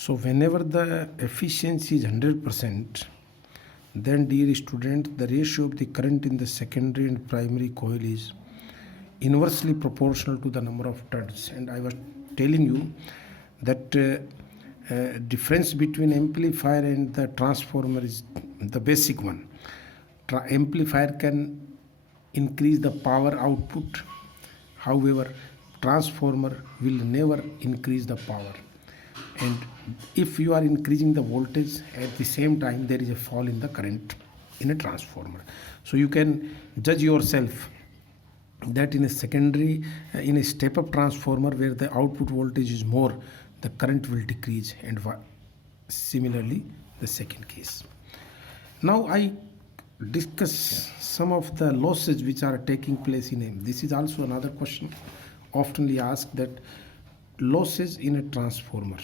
So whenever the efficiency is 100%, then dear student, the ratio of the current in the secondary and primary coil is inversely proportional to the number of turns. And I was telling you that difference between amplifier and the transformer is the basic one. Amplifier can increase the power output, however transformer will never increase the power. And if you are increasing the voltage, at the same time there is a fall in the current in a transformer. So you can judge yourself that in a secondary, in a step up transformer where the output voltage is more, the current will decrease, and similarly the second case. Now I discuss some of the losses which are taking place in a, this is also another question oftenly asked, that losses in a transformer.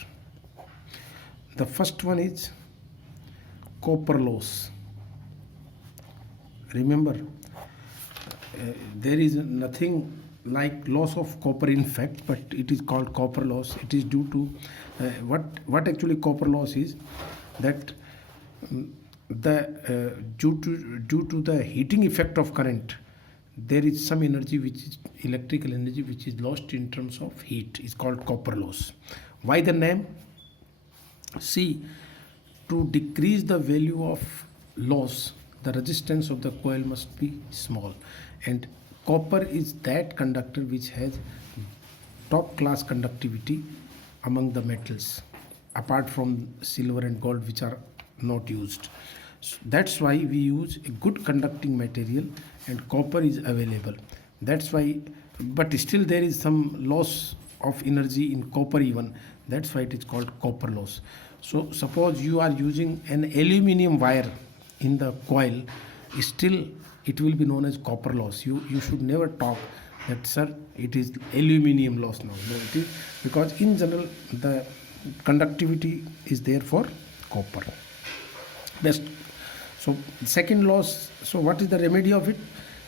The first one is copper loss. Remember, there is nothing like loss of copper in fact, but it is called copper loss. It is due to what actually copper loss is, that due to the heating effect of current, there is some energy which is electrical energy which is lost in terms of heat, is called copper loss. Why the name? See, to decrease the value of loss, the resistance of the coil must be small, and copper is that conductor which has top class conductivity among the metals, apart from silver and gold which are not used. So that's why we use a good conducting material, and copper is available. That's why, but still there is some loss of energy in copper even. That's why it is called copper loss. So suppose you are using an aluminium wire in the coil, still it will be known as copper loss. You should never talk that, sir, it is aluminium loss now. No, it is, because in general the conductivity is there for copper. Best. So second loss, so what is the remedy of it?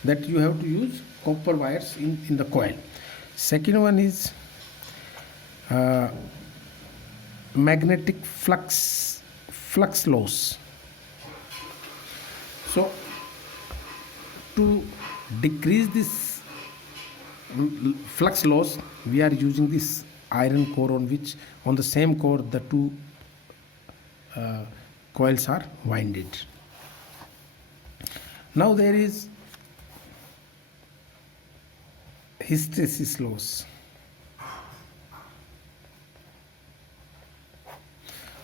That you have to use copper wires in the coil. Second one is magnetic flux loss. So to decrease this flux loss, we are using this iron core, on the same core the two coils are winded. Now there is hysteresis loss.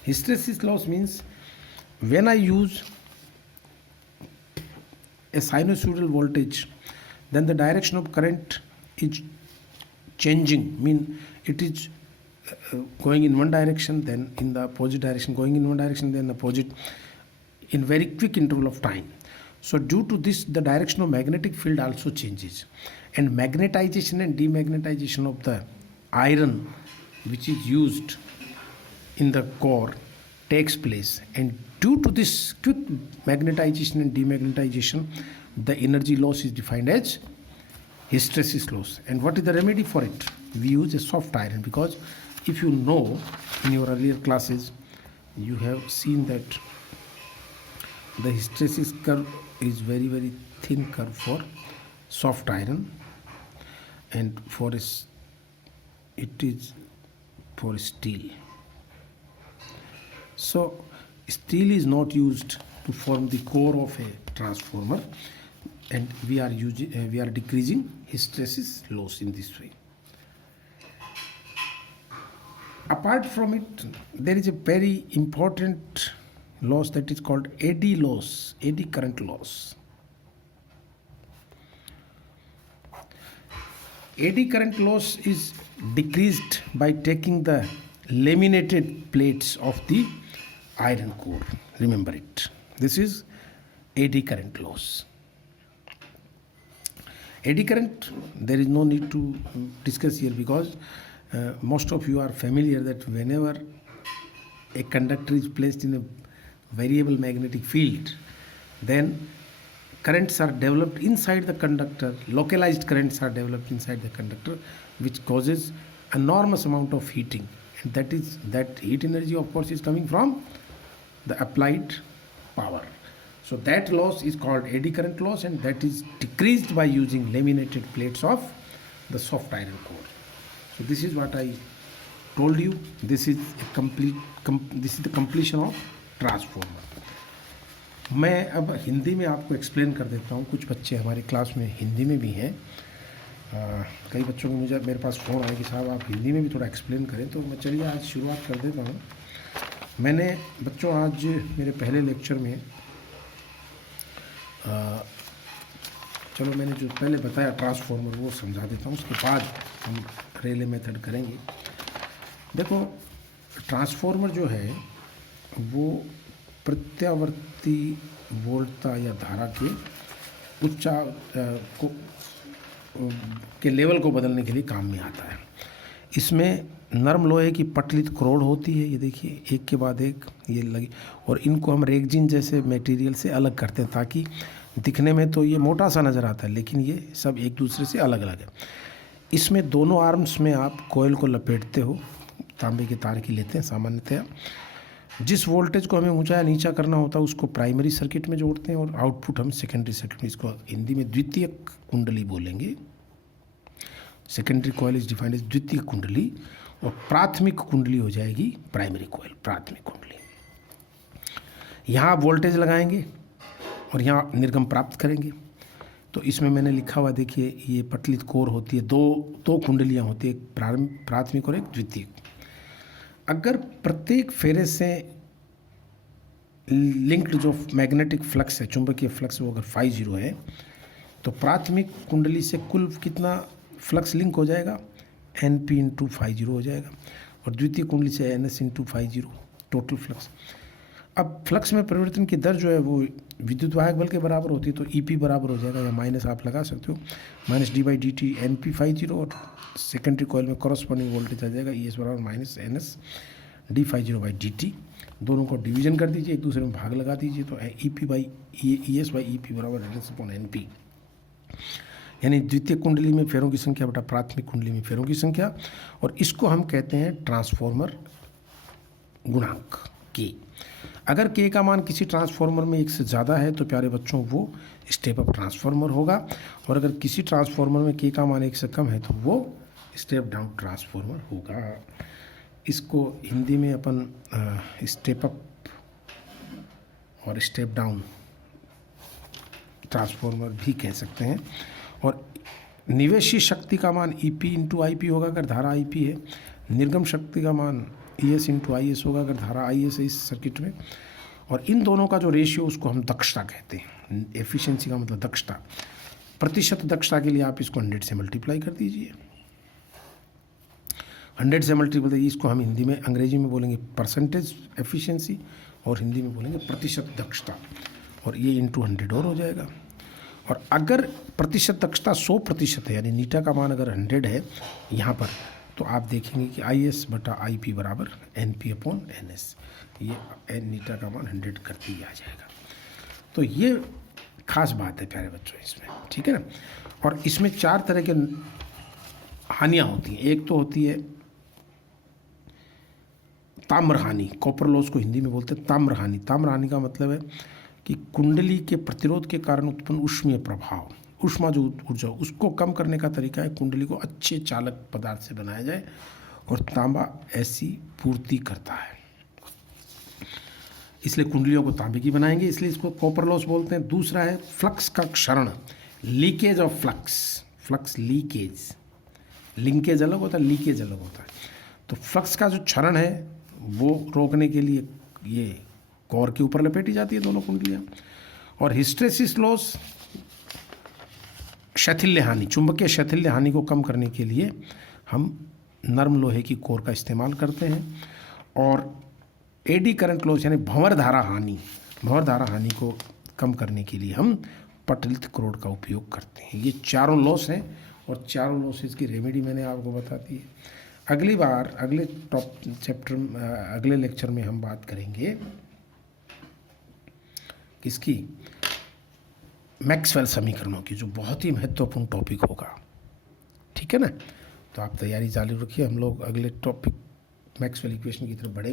Hysteresis loss means when I use a sinusoidal voltage, then the direction of current is changing, mean it is going in one direction, then in the opposite direction, going in one direction, then opposite, in very quick interval of time. So due to this, the direction of magnetic field also changes, and magnetization and demagnetization of the iron which is used in the core takes place, and due to this quick magnetization and demagnetization, the energy loss is defined as hysteresis loss. And what is the remedy for it? We use a soft iron, because if you know, in your earlier classes you have seen that the hysteresis curve is very very thin curve for soft iron, and it is for steel. So steel is not used to form the core of a transformer, and we are decreasing hysteresis loss in this way. Apart from it, there is a very important loss that is called eddy loss, eddy current loss. Eddy current loss is decreased by taking the laminated plates of the iron core. Remember it. This is eddy current loss. Eddy current, there is no need to discuss here, because most of you are familiar that whenever a conductor is placed in a variable magnetic field, then currents are developed inside the conductor, localized currents are developed inside the conductor, which causes enormous amount of heating, that heat energy of course is coming from the applied power. So that loss is called eddy current loss, and that is decreased by using laminated plates of the soft iron core. So this is what I told you. This is the completion of transformer. मैं अब हिंदी में आपको एक्सप्लेन कर देता हूँ. कुछ बच्चे हमारे क्लास में हिंदी में भी हैं. कई बच्चों को मेरे पास फ़ोन आया कि साहब आप हिंदी में भी थोड़ा एक्सप्लेन करें, तो मैं चलिए आज शुरुआत कर देता हूँ. मैंने बच्चों आज मेरे पहले लेक्चर में चलो मैंने जो पहले बताया ट्रांसफॉर्मर वो समझा देता हूँ, उसके बाद हम रेले मेथड करेंगे. देखो ट्रांसफॉर्मर जो है वो प्रत्यावर्ती वोल्टता या धारा के लेवल को बदलने के लिए काम में आता है. इसमें नरम लोहे की पटलित क्रोड होती है, ये देखिए एक के बाद एक ये लगी, और इनको हम रेगजिन जैसे मटेरियल से अलग करते हैं ताकि दिखने में तो ये मोटा सा नज़र आता है, लेकिन ये सब एक दूसरे से अलग अलग है. इसमें दोनों आर्म्स में आप कॉइल को लपेटते हो, तांबे के तार की लेते हैं सामान्यतया. जिस वोल्टेज को हमें ऊंचा या नीचा करना होता है उसको प्राइमरी सर्किट में जोड़ते हैं और आउटपुट हम सेकेंडरी सर्किट में, इसको हिंदी में द्वितीयक कुंडली बोलेंगे. Secondary coil is defined as द्वितीयक कुंडली, और प्राथमिक कुंडली हो जाएगी प्राइमरी कॉइल, प्राथमिक कुंडली. यहाँ वोल्टेज लगाएंगे और यहाँ निर्गम प्राप्त करेंगे. तो इसमें मैंने लिखा हुआ देखिए, ये पटलित कोर होती है, दो कुंडलियाँ होती है, एक प्राथमिक और एक द्वितीयक. अगर प्रत्येक फेरे से लिंक्ड जो मैग्नेटिक फ्लक्स है, चुंबकीय फ्लक्स, वो अगर φ0 है तो प्राथमिक कुंडली से कुल कितना फ्लक्स लिंक हो जाएगा, NP इंटू φ0 हो जाएगा, और द्वितीय कुंडली से NS इंटू φ0 टोटल फ्लक्स. अब फ्लक्स में परिवर्तन की दर जो है वो विद्युत वाहक बल के बराबर होती है, तो EP बराबर हो जाएगा, या माइनस आप लगा सकते हो, -d/dt NP φ0, और सेकेंडरी कॉइल में कॉरस्पॉन्डिंग वोल्टेज आ जाएगा ES बराबर -NS d/dt. दोनों को डिवीजन कर दीजिए, एक दूसरे में भाग लगा दीजिए, तो ES/EP बराबर NS/NP, यानी द्वितीय कुंडली में फेरों की संख्या बटा प्राथमिक कुंडली में फेरों की संख्या, और इसको हम कहते हैं ट्रांसफॉर्मर गुणांक K. अगर K का मान किसी ट्रांसफॉर्मर में 1 से ज़्यादा है तो प्यारे बच्चों वो स्टेप अप ट्रांसफॉर्मर होगा, और अगर किसी ट्रांसफॉर्मर में K का मान 1 से कम है तो वो स्टेप डाउन ट्रांसफॉर्मर होगा. इसको हिंदी में अपन स्टेप अप और स्टेप डाउन ट्रांसफॉर्मर भी कह सकते हैं. और निवेशी शक्ति का मान EP इंटू IP होगा अगर धारा IP है. निर्गम शक्ति का मान ES इंटू IS होगा अगर धारा IS है इस सर्किट में. और इन दोनों का जो रेशियो उसको हम दक्षता कहते हैं. एफिशिएंसी का मतलब दक्षता, प्रतिशत दक्षता के लिए आप इसको 100 से मल्टीप्लाई कर दीजिए. 100 से मल्टीप्लाई, इसको हम हिंदी में अंग्रेजी में बोलेंगे परसेंटेज एफिशिएंसी, और हिंदी में बोलेंगे प्रतिशत दक्षता, और ये इंटू 100 और हो जाएगा. और अगर प्रतिशत दक्षता 100% है, यानी नीटा का मान अगर 100 है यहाँ पर, तो आप देखेंगे कि IS/IP बराबर NP/NS, ये नीटा का मान 100 करते ही आ जाएगा. तो ये खास बात है प्यारे बच्चों इसमें, ठीक है ना. और इसमें 4 तरह के हानियाँ होती हैं. एक तो होती है ताम्र हानि, कॉपर लॉस को हिंदी में बोलते हैं ताम्र हानि. ताम्र हानि का मतलब है कि कुंडली के प्रतिरोध के कारण उत्पन्न ऊष्मीय प्रभाव, ऊष्मा जो ऊर्जा, उसको कम करने का तरीका है कुंडली को अच्छे चालक पदार्थ से बनाया जाए, और तांबा ऐसी पूर्ति करता है, इसलिए कुंडलियों को तांबे की बनाएंगे, इसलिए इसको कॉपर लॉस बोलते हैं. दूसरा है फ्लक्स का क्षरण, leakage of flux. Flux leakage, linkage अलग होता है, लीकेज अलग होता है. तो फ्लक्स का जो क्षरण है वो रोकने के लिए ये कोर के ऊपर लपेटी जाती है दोनों कुंडलियाँ. और हिस्टेरेसिस लॉस, शैथिल्य हानि, चुंबकीय शैथिल्य हानि को कम करने के लिए हम नरम लोहे की कोर का इस्तेमाल करते हैं. और एडी करंट लॉस यानी भंवर धारा हानि, भंवर धारा हानि को कम करने के लिए हम पटलित क्रोड का उपयोग करते हैं. ये चारों लॉस हैं, और चारों लॉसेस की रेमेडी मैंने आपको बता दी है. अगली बार अगले लेक्चर में हम बात करेंगे किसकी, मैक्सवेल समीकरणों की, जो बहुत ही महत्वपूर्ण टॉपिक होगा. ठीक है ना. तो आप तैयारी चालू रखिए, हम लोग अगले टॉपिक मैक्सवेल इक्वेशन की तरफ बढ़ेंगे।